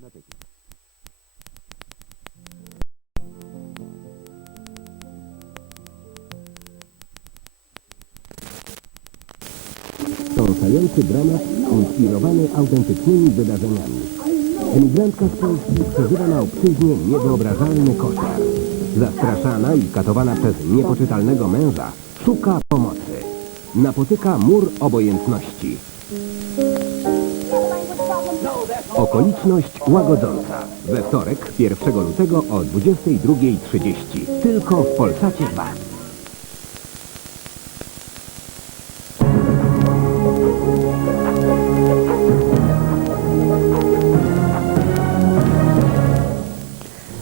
natychmiast. Wstrząsający dramat inspirowany autentycznymi wydarzeniami. Emigrantka z Polski przeżywa na obczyźnie niewyobrażalny koszmar. Zastraszana i katowana przez niepoczytalnego męża, szuka pomocy. Napotyka mur obojętności. Okoliczność łagodząca. We wtorek, 1 lutego o 22.30. Tylko w Polsacie 2.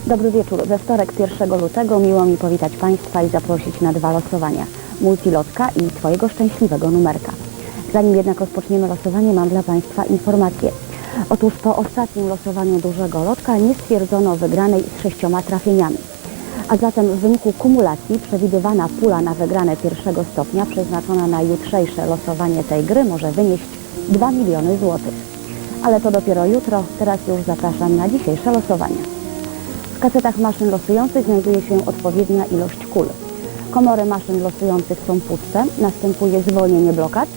Dobry wieczór. We wtorek 1 lutego miło mi powitać Państwa i zaprosić na dwa losowania. Multilotka i Twojego szczęśliwego numerka. Zanim jednak rozpoczniemy losowanie, mam dla Państwa informację. Otóż po ostatnim losowaniu dużego lotka nie stwierdzono wygranej z sześcioma trafieniami. A zatem w wyniku kumulacji przewidywana pula na wygrane pierwszego stopnia przeznaczona na jutrzejsze losowanie tej gry może wynieść 2 miliony złotych. Ale to dopiero jutro, teraz już zapraszam na dzisiejsze losowanie. W kasetach maszyn losujących znajduje się odpowiednia ilość kul. Komory maszyn losujących są puste, następuje zwolnienie blokad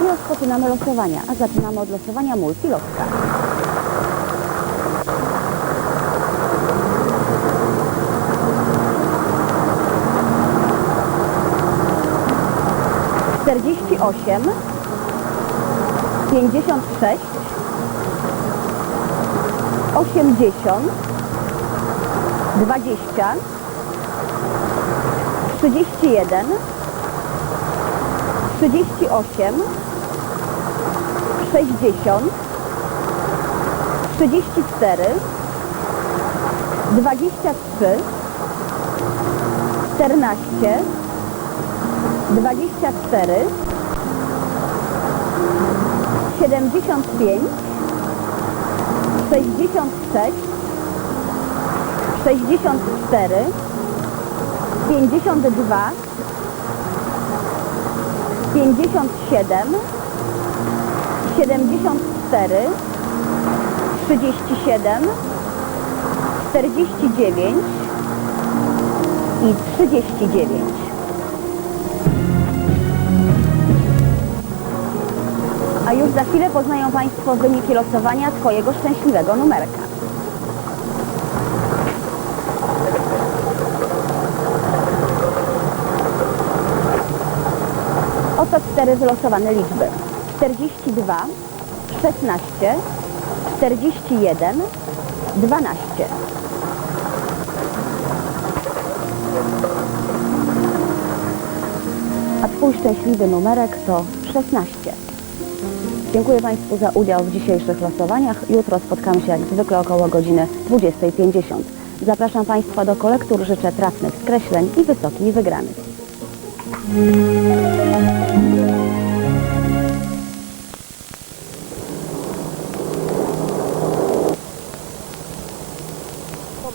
i rozpoczynamy losowania, a zaczynamy od losowania multilotka. Czterdzieści osiem, pięćdziesiąt sześć, osiemdziesiąt, dwadzieścia, trzydzieści jeden, trzydzieści osiem, sześćdziesiąt, trzydzieści cztery, dwadzieścia trzy, czternaście, dwadzieścia cztery, siedemdziesiąt pięć, sześćdziesiąt sześć, 64, 52, 57, 74, 37, 49 i 39. A już za chwilę poznają Państwo wyniki losowania swojego szczęśliwego numerka. Oto cztery wylosowane liczby. 42, 16, 41, 12. A Twój szczęśliwy numerek to 16. Dziękuję Państwu za udział w dzisiejszych losowaniach. Jutro spotkamy się jak zwykle około godziny 20.50. Zapraszam Państwa do kolektur. Życzę trafnych skreśleń i wysokich wygranych.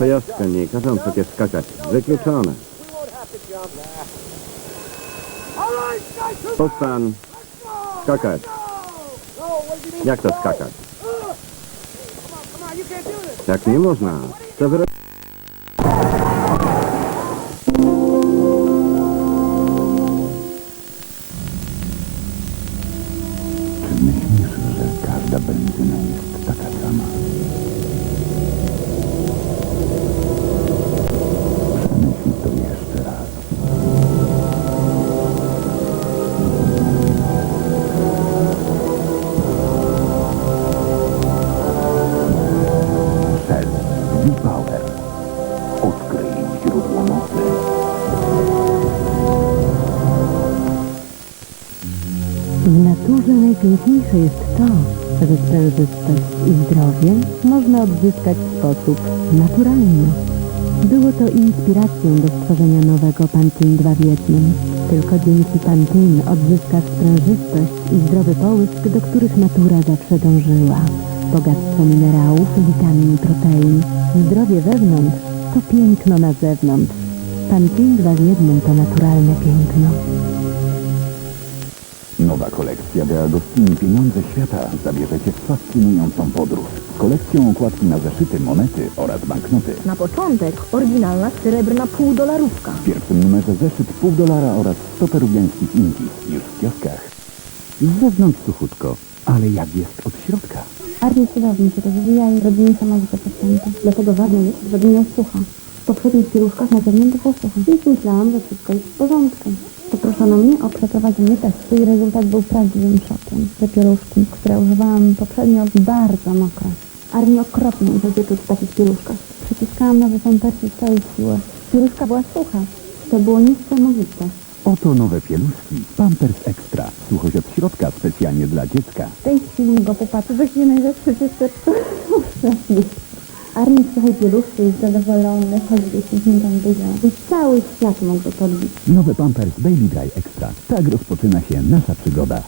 Przejażdżka nie każą przecież skakać. Wykluczone. Postan. Skakać. Jak to skakać? Jak nie można? Co wy Czy myślisz, że każda benzyna jest taka sama? W naturze najpiękniejsze jest to, że sprężystość i zdrowie można odzyskać w sposób naturalny. Było to inspiracją do stworzenia nowego Pantene 2 w jednym. Tylko dzięki Pantene odzyskasz sprężystość i zdrowy połysk, do których natura zawsze dążyła. Bogactwo minerałów, witamin i protein. Zdrowie wewnątrz to piękno na zewnątrz. Pantene 2 w jednym to naturalne piękno. Nowa kolekcja De Agostini Pieniądze Świata zabierze Cię w fascynującą podróż. Z kolekcją okładki na zeszyty, monety oraz banknoty. Na początek oryginalna srebrna półdolarówka. W pierwszym numerze zeszyt pół dolara oraz 100 peruwiańskich inkis już w kioskach. Z zewnątrz suchutko, ale jak jest od środka? Armii cudownie się rozwija i robi niesamowite postępy. Dlatego ważne jest, żeby miał słucha. W poprzednich pieluszkach na zewnątrz było sucha, więc myślałam, że wszystko jest w porządku. Poproszono mnie o przeprowadzenie testu i rezultat był prawdziwym szokiem. Te pieluszki, które używałam poprzednio, bardzo mokre. Armii okropnie że wyczuć w takich pieluszkach. Przyciskałam nowe pampersy z całej siły. Pieluszka była sucha. To było niesamowite. Oto nowe pieluszki Pampers Extra. Suchość od środka specjalnie dla dziecka. W tej chwili go popatrzy, weźmie najlepszy serce. Armii suchej pieluszce jest zadowolony, choćby śmiechniętą buzią. I cały świat mógł to odbić. Nowy Pampers Baby Dry Extra. Tak rozpoczyna się nasza przygoda.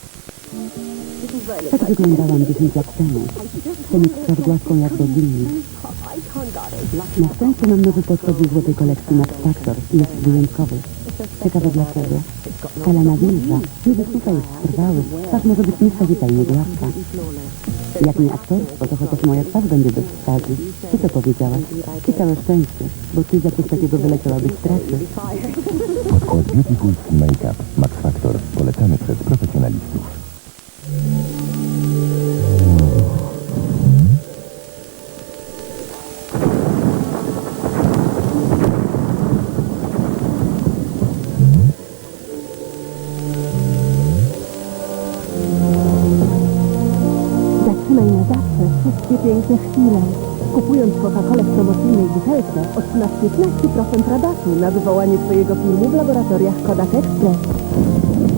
Tak wyglądałam 10 lat temu. Ten z głaską jak bogini. Na szczęście mam nowy podkład ze złotej kolekcji Max Factor i jest wyjątkowy. Ciekawe dlaczego. Elena Wilża. Niby tutaj jest trwały. Twarz może być niesamowita i niegładka. Jak nie aktorstwo, to chociaż moja twarz będzie bez twarzy. Ty to powiedziałaś. I całe szczęście, bo ty za coś takiego wyleciałabyś z. Podkład Beautiful Skin Makeup Max Factor polecany przez profesjonalistów. W promocyjnej butelce otrzymasz 15% rabatu na wywołanie Twojego filmu w laboratoriach Kodak Express.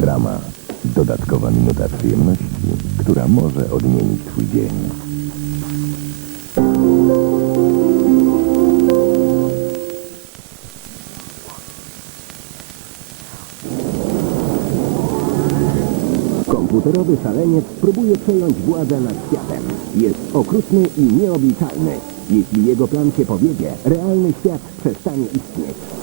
Rama. Dodatkowa minuta przyjemności, która może odmienić Twój dzień. Komputerowy szaleniec próbuje przejąć władzę nad światem. Jest okrutny i nieobliczalny. Jeśli jego plan się powiedzie, realny świat przestanie istnieć.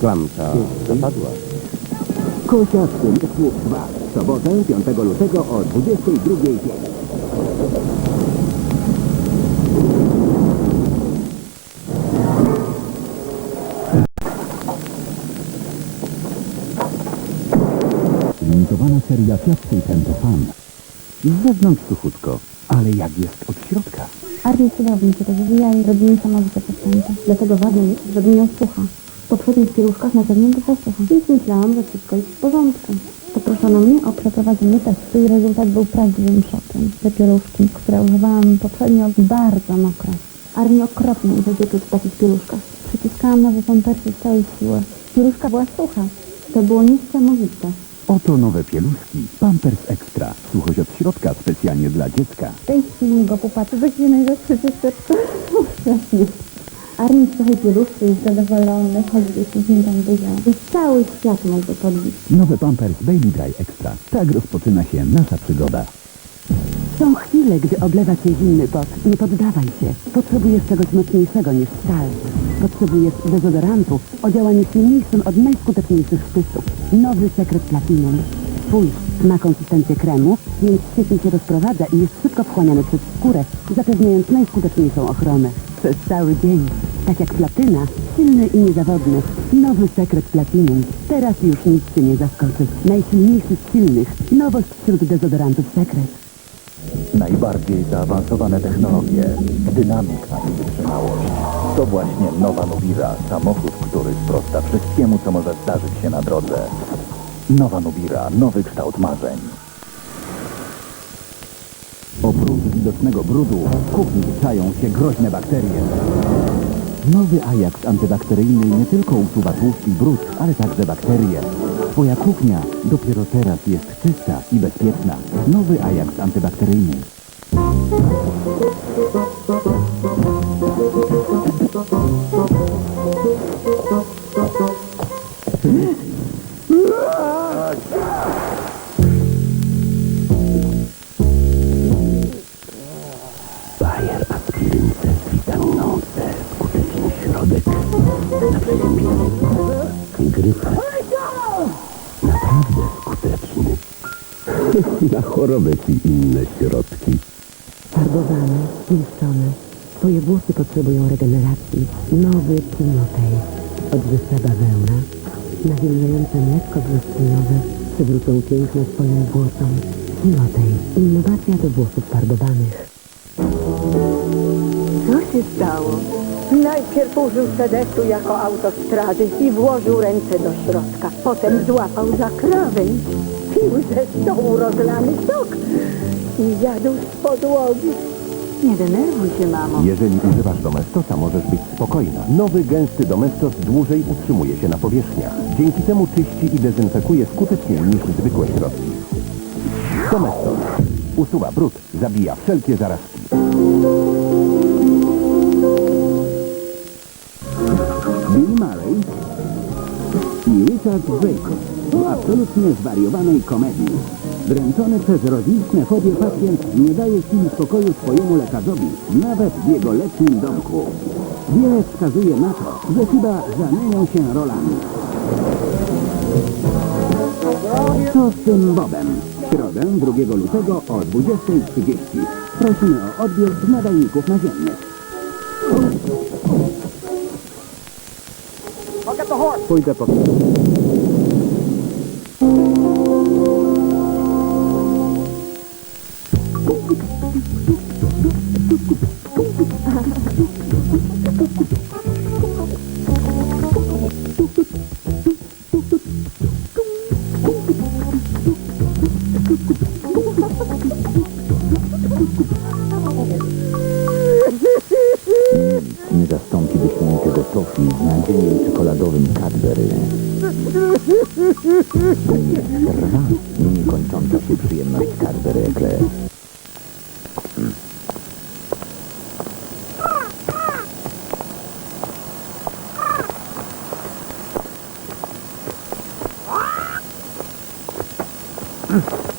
Klamka zapadła. Kosia z umysłów 2. W sobotę 5 lutego o 22.05. Limitowana seria Fiat 600 Fan. Z zewnątrz suchutko, ale jak jest od środka? Armii cudownie się rozwija i robi niesamowite postępy. Dlatego ważne jest, żeby miał słucha. Poprzednich pieluszkach na zewnątrz było sucha, więc myślałam, że wszystko jest w porządku. Poproszono mnie o przeprowadzenie testu i rezultat był prawdziwym szokiem. Te pieluszki, które używałam poprzednio, bardzo mokre. Armii okropnie wyczuć w takich pieluszkach. Przyciskałam nowe pampersy z całej siły. Pieluszka była sucha. To było niesamowite. Oto nowe pieluszki Pampers Extra. Suchość od środka specjalnie dla dziecka. W tej chwili go popatrzy, weźmie najlepszy serce. Armii pieluszce jest zadowolony, choćby śmiechniętą buzią. I cały świat mógł to odbić. Nowy Pampers Baby Dry Extra. Tak rozpoczyna się nasza przygoda. Są chwile, gdy oblewa cię zimny pot. Nie poddawaj się. Potrzebujesz czegoś mocniejszego niż stal. Potrzebujesz dezodorantu o działaniu silniejszym od najskuteczniejszych szpysów. Nowy sekret Platinum. Spójrz, ma konsystencję kremu, więc świetnie się rozprowadza i jest szybko wchłaniany przez skórę, zapewniając najskuteczniejszą ochronę. Przez cały dzień. Tak jak platyna, silny i niezawodny. Nowy sekret Platinum. Teraz już nic cię nie zaskoczy. Najsilniejszy z silnych. Nowość wśród dezodorantów sekret. Najbardziej zaawansowane technologie, dynamika i wytrzymałość. To właśnie nowa Nubira, samochód, który sprosta wszystkiemu, co może zdarzyć się na drodze. Nowa Nubira, nowy kształt marzeń. Widocznego brudu, w kuchni czają się groźne bakterie. Nowy Ajax antybakteryjny nie tylko usuwa tłuszcz i brud, ale także bakterie. Twoja kuchnia dopiero teraz jest czysta i bezpieczna. Nowy Ajax antybakteryjny. Gryfę. Naprawdę skuteczny. na chorobę i inne środki. Farbowane, zniszczone. Twoje włosy potrzebują regeneracji. Nowy Timotej. Odżyska bawełna. Nawilżające mleczko brzoskwiniowe przywrócą piękno Twoim włosom. Timotej. Innowacja do włosów farbowanych. Co się stało? Najpierw użył jako autostrady i włożył ręce do środka. Potem złapał za krawędź, pił ze stołu rozlany sok i jadł z podłogi. Nie denerwuj się, mamo. Jeżeli używasz Domestosa, możesz być spokojna. Nowy, gęsty Domestos dłużej utrzymuje się na powierzchniach. Dzięki temu czyści i dezynfekuje skuteczniej niż zwykłe środki. Domestos. Usuwa brud, zabija wszelkie zarazki. Richard Dreyfuss w absolutnie zwariowanej komedii. Dręczony przez rozliczne fobie pacjent nie daje chwili spokoju swojemu lekarzowi, nawet w jego letnim domku. Wiele wskazuje na to, że chyba zamienią się rolami. Co z tym Bobem? W środę 2 lutego o 20.30. Prosimy o odbiór z nadajników naziemnych. Pójdę po... Mm-hmm.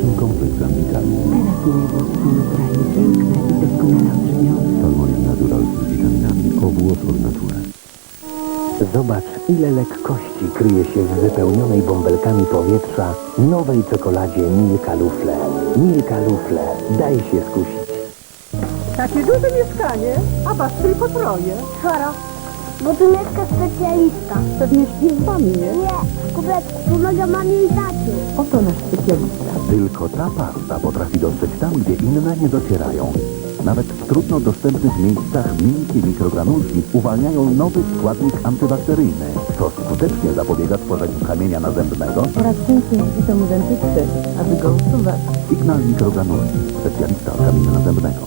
odżywczym kompleksem witamin. Włosy są naturalnie piękne i doskonale odżywione. Palmolive Natural z witaminami o włos od natury. Zobacz, ile lekkości kryje się w wypełnionej bąbelkami powietrza nowej czekoladzie Milka Lufle. Milka Lufle. Daj się skusić. Takie duże mieszkanie, a was tylko troje. Szoro, bo tu mieszka specjalista. Pewnie śpi w wannie. Nie, w kubeczku pomaga mamie i tacie. Oto nasz specjalista. Tylko ta pasta potrafi dotrzeć tam, gdzie inne nie docierają. Nawet w trudno dostępnych miejscach miękkie mikrogranulki uwalniają nowy składnik antybakteryjny, co skutecznie zapobiega tworzeniu kamienia nazębnego. Oraz częściej wizytą u dentysty, aby go usuwać. Signal mikrogranulki, specjalista od kamienia nazębnego.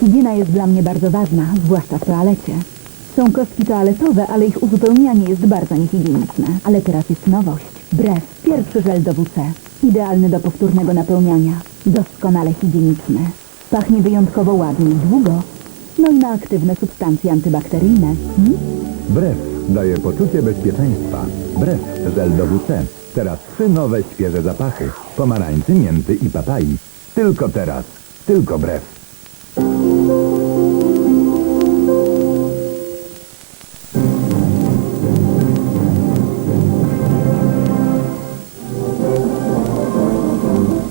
Higiena jest dla mnie bardzo ważna, zwłaszcza w toalecie. Są kostki toaletowe, ale ich uzupełnianie jest bardzo niehigieniczne. Ale teraz jest nowość. Brew, pierwszy żel do WC. Idealny do powtórnego napełniania. Doskonale higieniczny. Pachnie wyjątkowo ładnie i długo. No i ma aktywne substancje antybakteryjne. Hmm? Brew daje poczucie bezpieczeństwa. Brew, żel do WC. Teraz trzy nowe, świeże zapachy. Pomarańczy, mięty i papai. Tylko teraz. Tylko brew.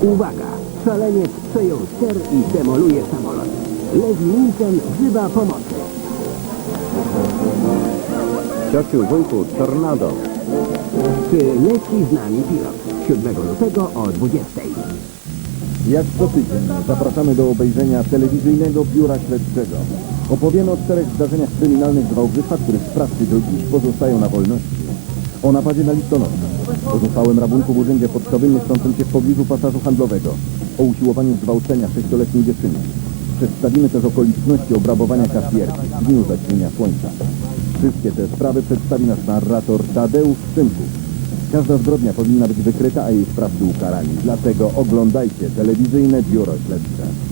Uwaga! Szaleniec przejął ster i demoluje samolot. Leslie Nielsen wzywa pomocy. Ciociu, wujku, tornado. Czy leci z nami pilot? 7 lutego o 20. Jak co tydzień zapraszamy do obejrzenia telewizyjnego biura śledczego. Opowiemy o czterech zdarzeniach kryminalnych z Wałbrzycha, których sprawcy do dziś pozostają na wolności. O napadzie na listonosz, o zuchwałym rabunku w urzędzie pocztowym mieszczącym się w pobliżu pasażu handlowego, o usiłowaniu zgwałcenia sześcioletniej dziewczyny. Przedstawimy też okoliczności obrabowania kasjerki w dniu zaćmienia słońca. Wszystkie te sprawy przedstawi nasz narrator Tadeusz Szymków. Każda zbrodnia powinna być wykryta, a jej sprawcy ukarani. Dlatego oglądajcie telewizyjne biuro śledcze.